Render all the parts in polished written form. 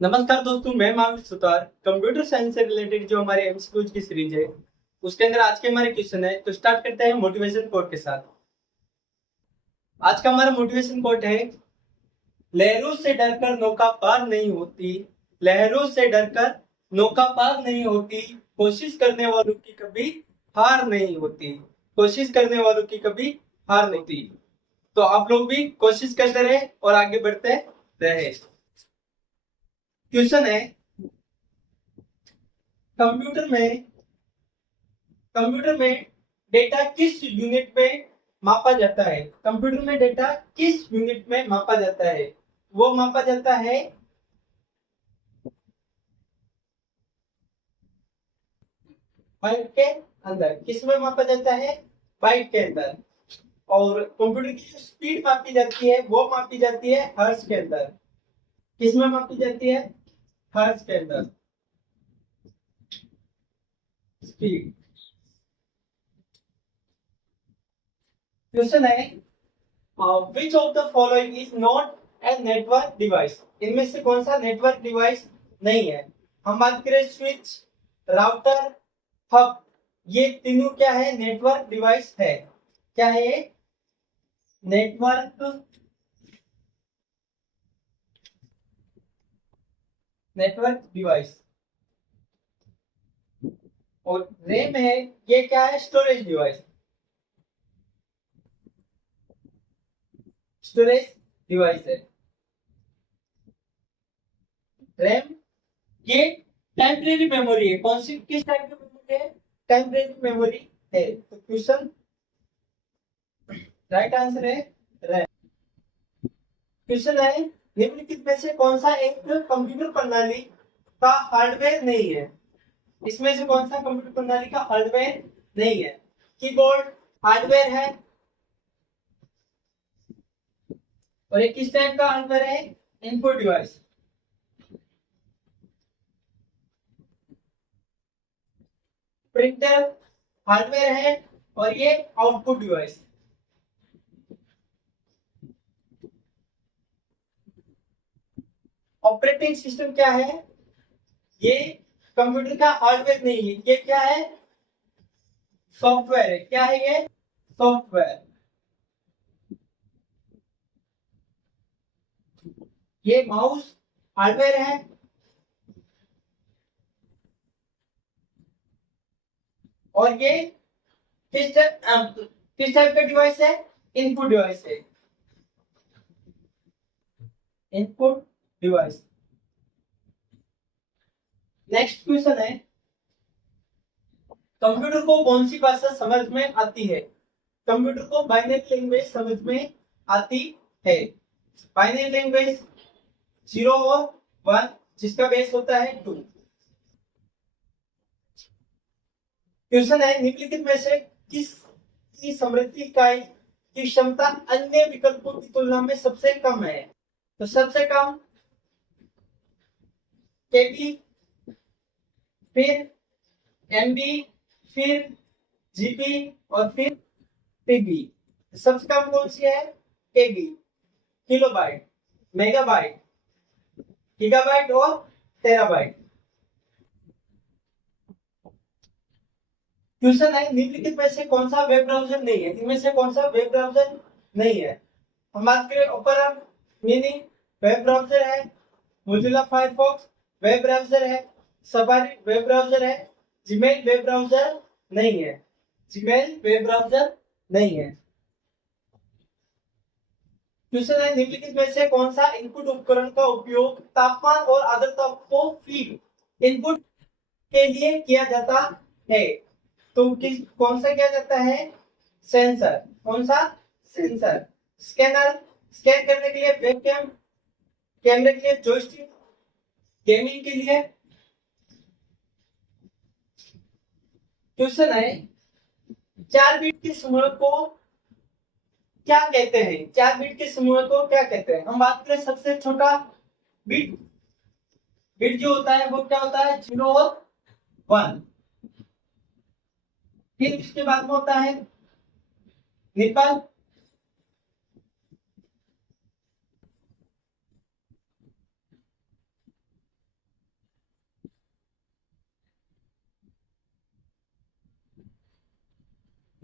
नमस्कार दोस्तों, मैं महावीर सुतार। कंप्यूटर साइंस से रिलेटेड जो हमारे एमसीक्यूज की सीरीज है उसके अंदर आज के हमारे क्वेश्चन है। तो स्टार्ट करते हैं मोटिवेशन कोट के साथ। आज का हमारा मोटिवेशन कोट है, लहरों से डरकर नौका पार नहीं होती। लहरों से डरकर नौका पार नहीं होती। कोशिश करने वालों की कभी हार नहीं होती। कोशिश करने वालों की कभी हार नहीं होती। तो आप लोग भी कोशिश करते रहे और आगे बढ़ते रहे। क्वेश्चन है, कंप्यूटर में कंप्यूटर में डेटा किस यूनिट में मापा जाता है। कंप्यूटर में डेटा किस यूनिट में मापा जाता है। वो मापा जाता है बाइट के अंदर। किस में मापा जाता है? बाइट के अंदर। और कंप्यूटर की जो स्पीड मापी जाती है वो मापी जाती है हर्ट्ज के अंदर। किस में मापी जाती है? हर्ट्ज के अंदर स्पीड। क्वेश्चन है, which of the following is not a network device. इनमें से कौन सा नेटवर्क डिवाइस नहीं है? हम बात करें स्विच, राउटर, हब, ये तीनों क्या है? नेटवर्क डिवाइस है। क्या है ये? Network network device. और रैम है, ये क्या है? Storage device. स्टोरेज डिवाइस है रैम। ये टेम्परेरी मेमोरी है। कौन सी, किस टाइप की मेमोरी है? टेम्परेरी मेमोरी है। तो क्वेश्चन राइट आंसर है रैम। क्वेश्चन है, निम्नलिखित में से कौन सा एक कंप्यूटर प्रणाली का हार्डवेयर नहीं है। इसमें से कौन सा कंप्यूटर प्रणाली का हार्डवेयर नहीं है? कीबोर्ड हार्डवेयर है। और एक किस टाइप का हार्डवेयर है? Input device. प्रिंटर हार्डवेयर है और ये आउटपुट डिवाइस। ऑपरेटिंग सिस्टम क्या है? ये कंप्यूटर का हार्डवेयर नहीं है, ये क्या है? सॉफ्टवेयर है। क्या है ये? सॉफ्टवेयर। ये माउस हार्डवेयर है। और ये किस टाइप का डिवाइस है? इनपुट डिवाइस है। Input device. नेक्स्ट क्वेश्चन है, कंप्यूटर को कौन सी भाषा समझ में आती है? कंप्यूटर को बाइनरी लैंग्वेज समझ में आती है। बाइनरी लैंग्वेज 0 और 1, जिसका बेस होता है 2। क्वेश्चन है, निम्नलिखित में से किस की समृद्धि इकाई की क्षमता अन्य विकल्पों की तुलना में सबसे कम है? तो सबसे कम केबी, फिर एमबी, फिर जीबी और फिर टीबी। सबसे कम कौन सी है? केबी, किलोबाइट, मेगाबाइट, गीगाबाइट और टेराबाइट। क्वेश्चन है, निम्नलिखित में से कौन सा वेब ब्राउजर नहीं है? इनमें से कौन सा वेब ब्राउजर नहीं है? हम बात करें ओपेरा मिनी वेब ब्राउजर है, मोजिला फायरफॉक्स वेब ब्राउजर है, सफारी वेब ब्राउजर है, जीमेल वेब ब्राउजर नहीं है। जीमेल वेब ब्राउजर नहीं है। क्वेश्चन है, निम्नलिखित में से कौन सा इनपुट उपकरण का उपयोग तापमान और आर्द्रता को फीड इनपुट के लिए किया जाता है? तो किस कौन सा किया जाता है? सेंसर। कौन सा? सेंसर। स्कैनर, स्कैन करने के लिए वेबकैम, कैमरे के लिए जॉयस्टिक, गेमिंग के लिए। क्वेश्चन है, 4 बिट के समूह को क्या कहते हैं? 4 बिट के समूह को क्या कहते हैं? हम बात करें सबसे छोटा बिट। बिट जो होता है वो क्या होता है? 0 और 1। फिर इसके बाद में होता है निपल,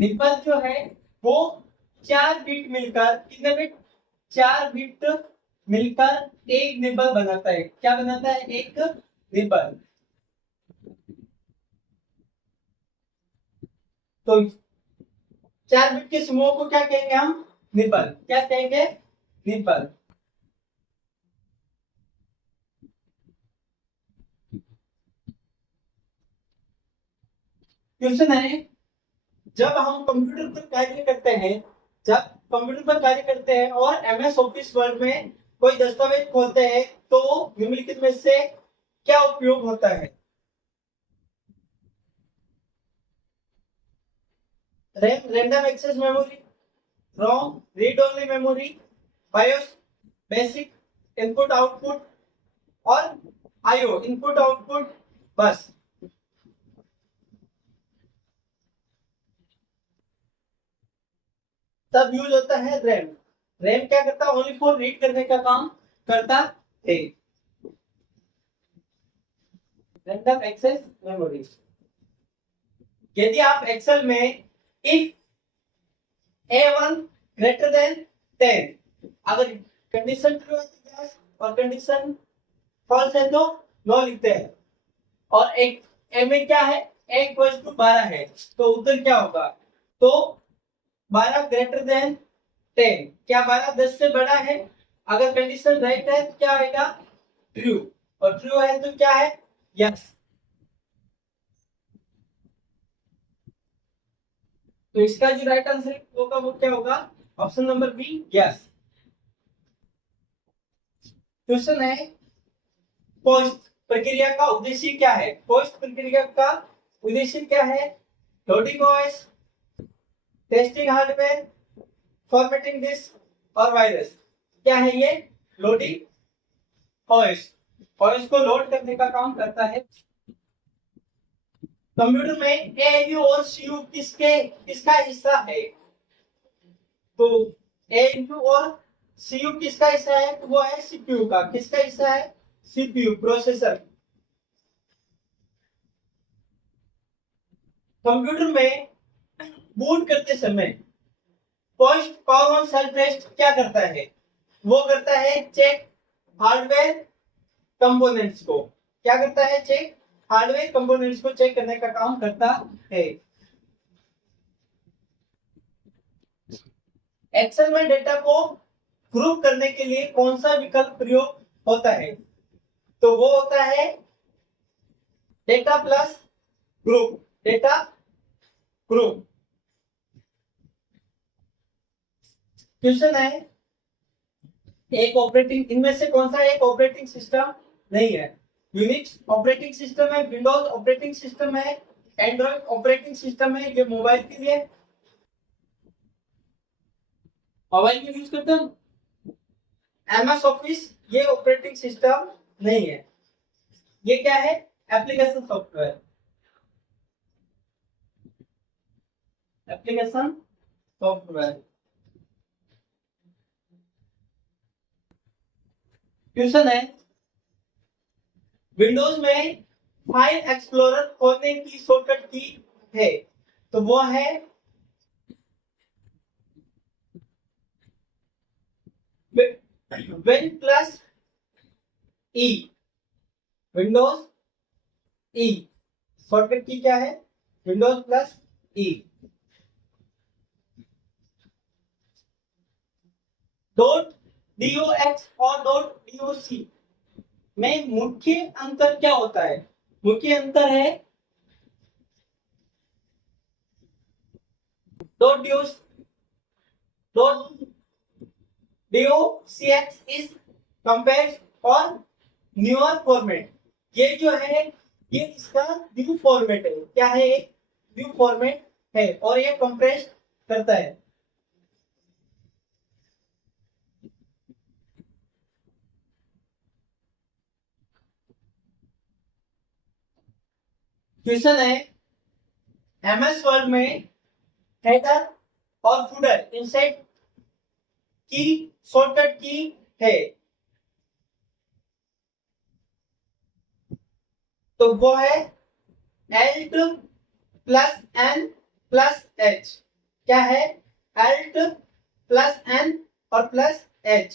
निबल जो है वो 4 बिट मिलकर, कितने बिट, 4 बिट मिलकर एक निबल बनाता है। क्या बनाता है? एक निबल। तो 4 बिट के समूह को क्या कहेंगे हम? निबल। क्या कहेंगे? निबल। क्वेश्चन है, जब हम कंप्यूटर पर कार्य करते हैं, जब कंप्यूटर पर कार्य करते हैं और एमएस ऑफिस वर्ड में कोई दस्तावेज खोलते हैं, तो निम्नलिखित में से क्या उपयोग होता है? RAM, random access memory, ROM, read only memory, BIOS, basic input output, और आईओ इनपुट आउटपुट बस। तब यूज होता है रैम। रैम क्या करता है? ओनली फॉर रीड करने का काम करता है। Random access memory. यदि आप एक्सेल में इफ A1 ग्रेटर देन 10, अगर कंडीशन ट्रू है तो यस, और कंडीशन फॉल्स है तो नो लिखते हैं, और एक ए में क्या है, ए इक्वल्स टू 12 है, तो उत्तर क्या होगा? तो 12 ग्रेटर देन 10, क्या 12 10 से बड़ा है? अगर कंडीशन राइट है तो क्या आएगा? ट्रू। और ट्रू है तो क्या है? यस। तो इसका जो राइट आंसर होगा वो क्या होगा? Option number B, yes. Question है, पोस्ट प्रक्रिया का उद्देश्य क्या है? पोस्ट प्रक्रिया का उद्देश्य क्या है? Loading OS, testing hardware, formatting disk और वायरस। क्या है ये? Loading OS. ओएस को लोड करने का काम करता है। कंप्यूटर में एयू और सीयू किसका हिस्सा है? तो एयू और सीयू किसका हिस्सा है? तो वो है सीपीयू का। किसका हिस्सा है? CPU, processor. कंप्यूटर में बूट करते समय POST power on self test क्या करता है? वो करता है चेक हार्डवेयर कंपोनेंट्स को। क्या करता है? चेक हार्डवेयर कंपोनेंट्स को चेक करने का काम करता है। एक्सेल में डेटा को ग्रुप करने के लिए कौन सा विकल्प प्रयोग होता है? तो वो होता है data plus group. Data group. Question है, एक ऑपरेटिंग, इनमें से कौन सा एक ऑपरेटिंग सिस्टम नहीं है? यूनिक्स ऑपरेटिंग सिस्टम है, विंडोज ऑपरेटिंग सिस्टम है, एंड्रॉइड ऑपरेटिंग सिस्टम है। ये मोबाइल के लिए, मोबाइल में यूज करते हैं। एमएस ऑफिस ये ऑपरेटिंग सिस्टम नहीं है। ये क्या है? Application software. Application software. Question है, विंडोज में फाइल एक्सप्लोरर खोलने की शॉर्टकट की है, तो वो है विन प्लस ई। विंडोज ई शॉर्टकट की क्या है? विंडोज प्लस ई। डॉट डीओएक्स और डॉट डीओसी में मुख्य अंतर क्या होता है? मुख्य अंतर है dot DO dot DOCX is compare और न्यूअर फॉर्मेट। ये जो है ये इसका न्यू फॉर्मेट है। क्या है? एक न्यू फॉर्मेट है और ये कंप्रेस करता है। क्वेश्चन है, एमएस वर्ड में हेडर और फुटर इंसर्ट की शॉर्टकट की है, तो वो है Alt plus N plus H. क्या है? Alt प्लस N और प्लस H।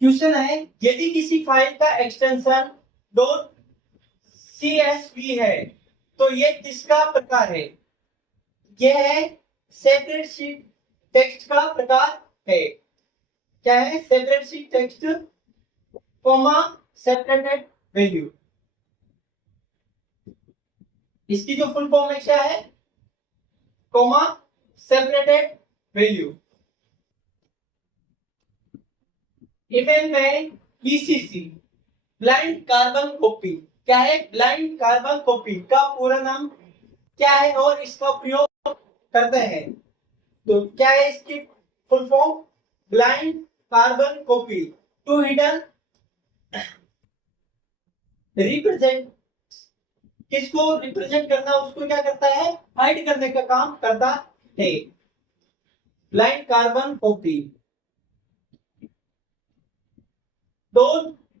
क्वेश्चन है, यदि किसी फाइल का एक्सटेंशन डॉट CSV है तो ये किसका प्रकार है? यह है सेपरेट शीट टेक्स्ट का प्रकार है। क्या है? Separate sheet text comma separated value. इसकी जो फुल फॉर्म है क्या है? Comma separated value. ईमेल में BCC ब्लाइंड कार्बन कॉपी। क्या है? ब्लाइंड कार्बन कॉपी का पूरा नाम क्या है और इसका प्रयोग करते हैं? तो क्या है इसकी full form? Blind carbon copy to hidden represent. किसको रिप्रेजेंट करना, उसको क्या करता है? हाइड करने का काम करता है। Blind carbon copy. तो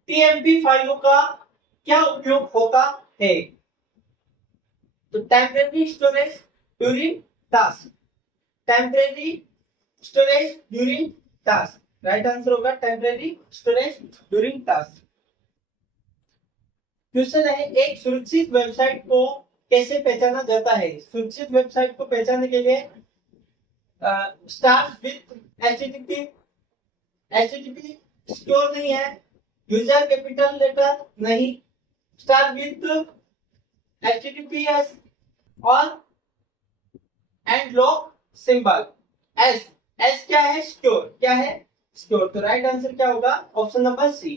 TMP फाइलों का क्या उपयोग होता है? तो temporary storage during task. Temporary storage during task. Right answer होगा temporary storage during task. Question है, एक सुरक्षित वेबसाइट को कैसे पहचाना जाता है? सुरक्षित वेबसाइट को पहचानने के लिए स्टार्ट विथ HTTP स्टोर नहीं है, यूजर कैपिटल लेटर नहीं, स्टार्ट विथ HTTPS और एंड लॉक सिंबल। एस क्या है? स्टोर। क्या है? स्टोर। तो राइट आंसर क्या होगा? Option number C.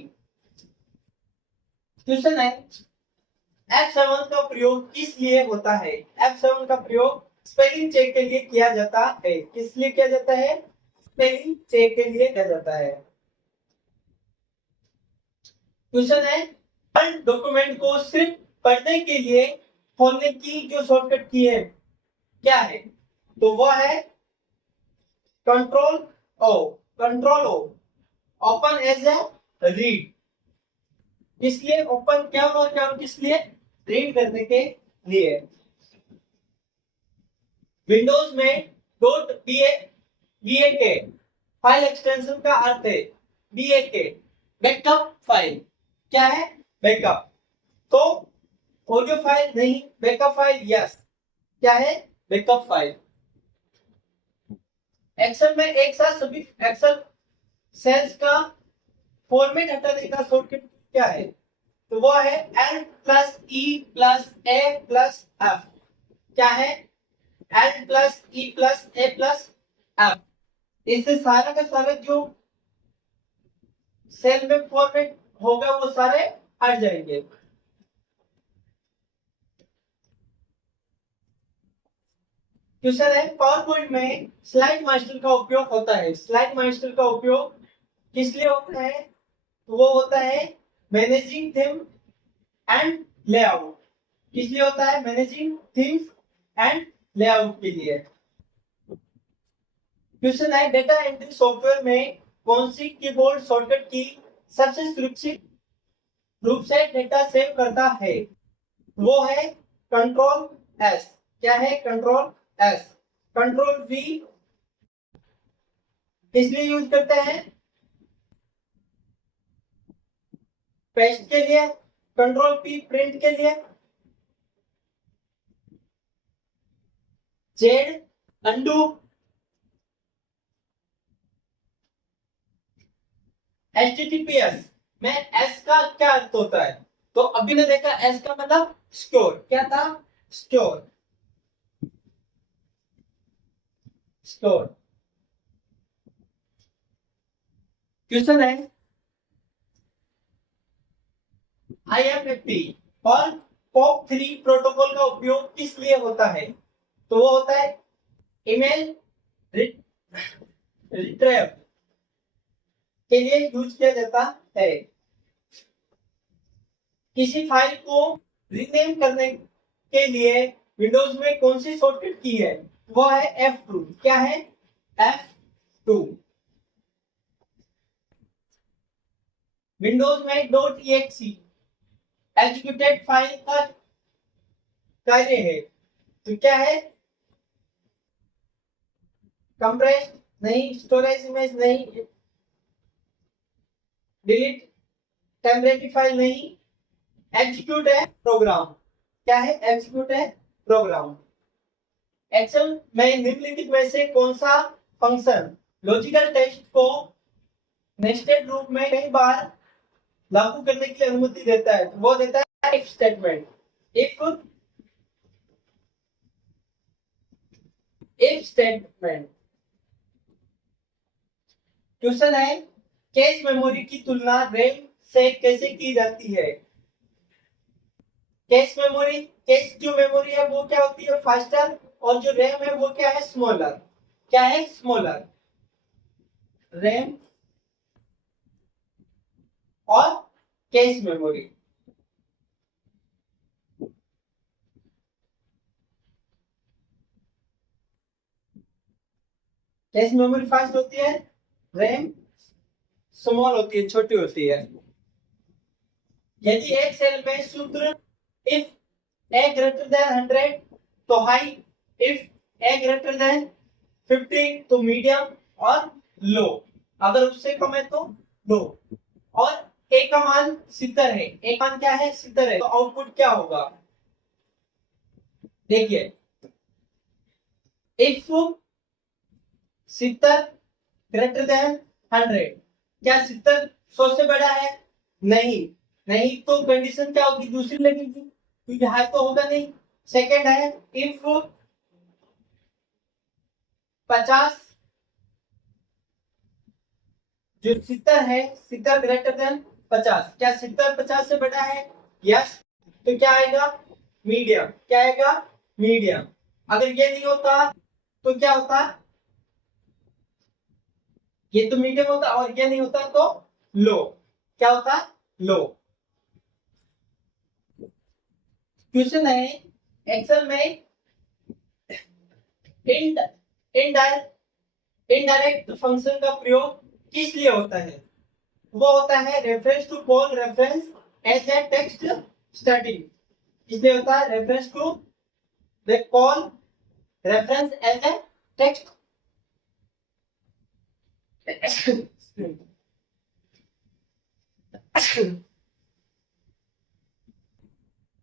क्वेश्चन है, F7 का प्रयोग किस लिए होता है? F7 का प्रयोग स्पेलिंग चेक के लिए किया जाता है। किस लिए किया जाता है? स्पेलिंग चेक के लिए किया जाता है। क्वेश्चन है, वर्ड डॉक्यूमेंट को सिर्फ पढ़ने के लिए खोलने की जो शॉर्टकट की है क्या है? तो वो है control O. Control O. Open as a read. इसलिए ओपन क्या और क्या किस लिए? रीड करने के लिए। विंडोज में डॉट BAK फाइल एक्सटेंशन का अर्थ है BAK बैकअप फाइल। क्या है? बैकअप। तो ऑडियो फाइल नहीं, बैकअप फाइल यस। क्या है? Backup file. एक्सेल में एक साथ सभी एक्सेल सेल्स का फॉर्मेट हटाने का शॉर्टकट क्या है? तो वो है L+E+A+F। क्या है? L+E+A+F। इससे सारा का सारा जो सेल में फॉर्मेट होगा वो सारे हट जाएंगे। क्वेश्चन है, पावर पॉइंट में स्लाइड मास्टर का उपयोग होता है। स्लाइड मास्टर का उपयोग किस लिए होता है? तो वो होता है मैनेजिंग थीम एंड लेआउट। किस लिए होता है? मैनेजिंग थीम्स एंड लेआउट के लिए। क्वेश्चन है, डेटा एंट्री सॉफ्टवेयर में कौन सी कीबोर्ड शॉर्टकट की सबसे सुरक्षित रूप से डेटा सेव करता है? वो है कंट्रोल एस। क्या है? Control S. कंट्रोल V इसलिए यूज करते हैं पेस्ट के लिए, कंट्रोल P प्रिंट के लिए, जेड अंडू, HTTPS में एस का क्या अर्थ होता है? तो अभी ने देखा एस का मतलब स्टोर। क्या था? स्टोर। स्टोर। क्वेश्चन है, IMFP और POP3 प्रोटोकॉल का उपयोग किस लिए होता है? तो वो होता है ईमेल रिट्रीव के लिए यूज किया जाता है। किसी फाइल को रीनेम करने के लिए विंडोज में कौन सी शॉर्टकट की है? वो है F2। क्या है? F2। विंडोज में .exe एग्जीक्यूटेड फाइल का कार्य है। तो क्या है, कंप्रेस्ड नहीं, स्टोरेज इमेज नहीं, डिलीट टेम्परेरी फाइल नहीं, एग्जीक्यूट है प्रोग्राम। क्या है, एग्जीक्यूट है प्रोग्राम। एक्सेल में निम्नलिखित में से कौन सा फंक्शन लॉजिकल टेस्ट को नेस्टेड रूप में कई बार लागू करने की अनुमति देता है? वो देता है if statement. If statement. Question है, कैश मेमोरी की तुलना रैम से कैसे की जाती है? कैश जो मेमोरी है वो क्या होती है, फास्टर, और जो रैम है वो क्या है, स्मॉलर। क्या है, स्मॉलर। रैम और cache memory. Cache memory fast होती है, रैम स्मॉल होती है, छोटी होती है। यदि एक सेल में सूत्र इफ ए ग्रेटर देन 100 तो high, if A greater than 50 तो मीडियम और लो, अगर उससे कम है तो लो, और ए का मान 70 है, ए का मान क्या है, 70 है, तो आउटपुट क्या होगा? देखिए, इफ 70 ग्रेटर देन 100, क्या 70 100 से बड़ा है? नहीं, नहीं तो कंडीशन क्या होगी, दूसरी लगेगी, क्योंकि हाई तो होगा नहीं। सेकंड है, इफ 50, जो 70 है, 70 ग्रेटर देन 50, क्या 70 50 से बड़ा है? यस, तो क्या आएगा, मीडियम। क्या आएगा, मीडियम। अगर ये नहीं होता तो क्या होता, ये तो मीडियम होता, और ये नहीं होता तो लो। क्या होता, लो। क्वेश्चन है, एक्सेल में इनडायरेक्ट फंक्शन का प्रयोग किस लिए होता है? वो होता है reference to call reference as a text static. इसलिए होता है reference to the call reference as a text.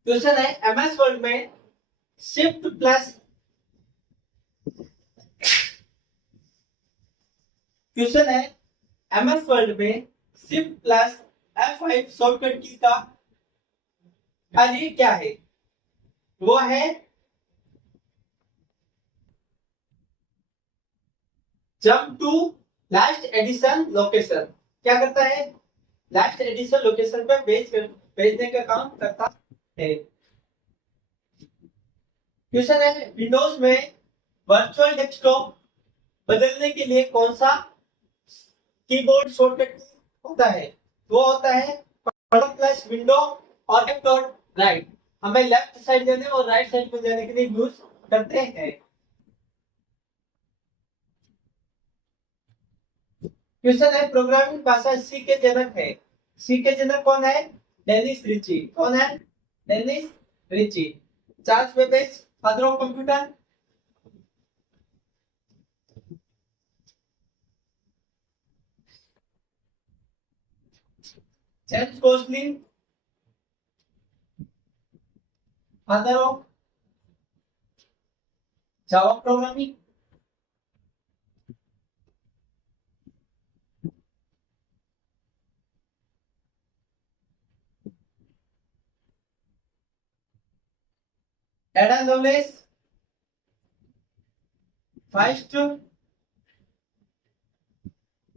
Question है, एमएस वर्ड में शिफ्ट प्लस, क्वेश्चन है, एमएस वर्ड में shift plus F5 shortcut key का कार्य क्या है? वो है jump to last edition location. क्या करता है, लास्ट एडिशन लोकेशन पे भेजने का काम करता है। क्वेश्चन है, विंडोज में वर्चुअल डेस्कटॉप बदलने के लिए कौन सा कीबोर्ड शॉर्टकट होता है? वो होता है कंट्रोल प्लस विंडो और लेफ्ट और राइट। हमें लेफ्ट साइड जाने और राइट साइड पर जाने के लिए यूज करते हैं। क्वेश्चन है, प्रोग्रामिंग भाषा सी के जनक है। सी के जनक कौन है? Dennis Ritchie. कौन है? Dennis Ritchie. Charles Babbage, father of computer. James Gosling, father of Java programming. Ada Lovelace, first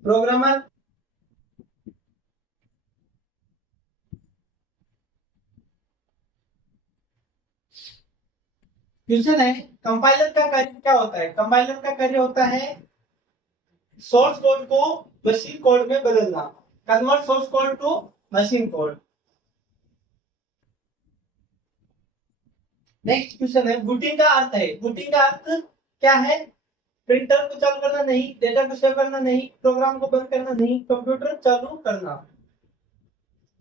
programmer. Question है, कंपाइलर का कार्य क्या होता है? कंपाइलर का कार्य होता है सोर्स कोड को मशीन कोड में बदलना, convert source code to machine code. Next question है, बूटिंग का अर्थ है। बूटिंग का अर्थ क्या है? प्रिंटर को चालू करना नहीं, डेटा को सेव करना नहीं, प्रोग्राम को बंद करना नहीं, कंप्यूटर चालू करना।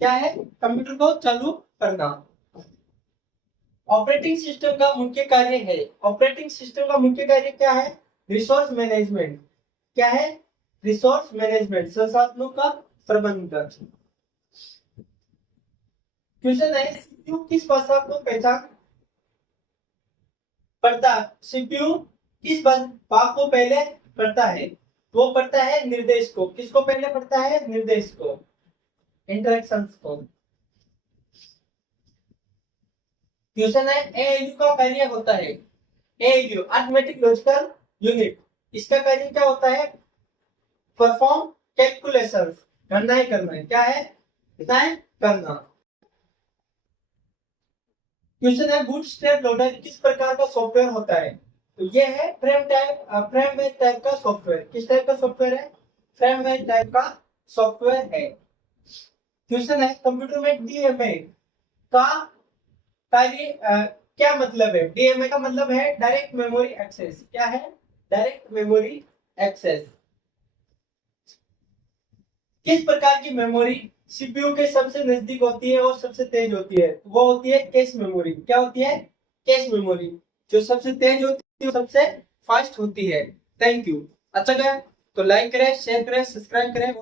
क्या है? कंप्यूटर को चालू करना। ऑपरेटिंग सिस्टम का मुख्य कार्य है, ऑपरेटिंग सिस्टम का मुख्य कार्य क्या है? Resource management. क्या है? रिसोर्स मैनेजमेंट, संसाधनों का प्रबंधन। क्वेश्चन है, सीपीयू किस भाषा को पहचान पढ़ता? सीपीयू किस भाग को पहले पढ़ता है? वो पढ़ता है निर्देश को। किसको पहले पढ़ता है? निर्देश को, इंटरेक्शंस को। क्वेश्चन है, एएलयू का कार्य होता है, एएलयू अरिथमेटिक लॉजिकल यूनिट, इसका कार्य क्या होता है? परफॉर्म कैलकुलेशंस, गणनाएं करना। क्या है? गणनाएं करना। क्वेश्चन है, बूटस्ट्रैप लोडर किस प्रकार का सॉफ्टवेयर होता है? तो ये है फ्रेमवेयर टाइप का सॉफ्टवेयर। किस टाइप का सॉफ्टवेयर है? फ्रेमवेयर टाइप का सॉफ्टवेयर है। क्वेश्चन है, कंप्यूटर में डीएमए का कार्य क्या मतलब है? डीएमए का मतलब है डायरेक्ट मेमोरी एक्सेस। क्या है? Direct memory access. किस प्रकार की मेमोरी सीपीयू के सबसे नजदीक होती है और सबसे तेज होती है? वो होती है कैश मेमोरी। क्या होती है? Cache memory. जो सबसे तेज होती है, सबसे फास्ट होती है। Thank you. अच्छा गया तो लाइक करें, शेयर करें, सब्सक्राइब करें।